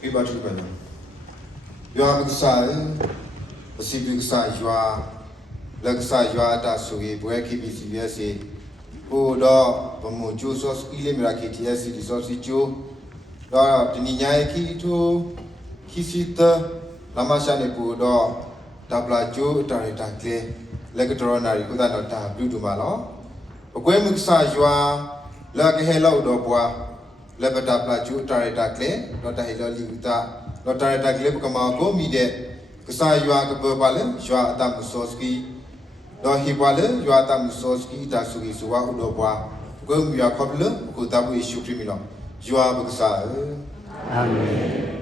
Piba tu bana. Yua buksa si buksa yua laksa yua ta sugi bue KBC BSC o do bamuju sos ile mira KTS di sos ijo do tininya ki itu kisita lama shane pu do tabla jo tare ta kle electoral ku da no ta blu du ma lo bukwe muksa yua la ke hello do bwa le bata pla jo tare ta kle do ta hello li uta do tare ta kle kama go mi de ksa yua ka ba le yua ta musoski do hi ba le yua ta musoski ta sugi suwa u do bwa go mi ya khop le ku ta bu issue pri mi lo yua ba ksa Amen.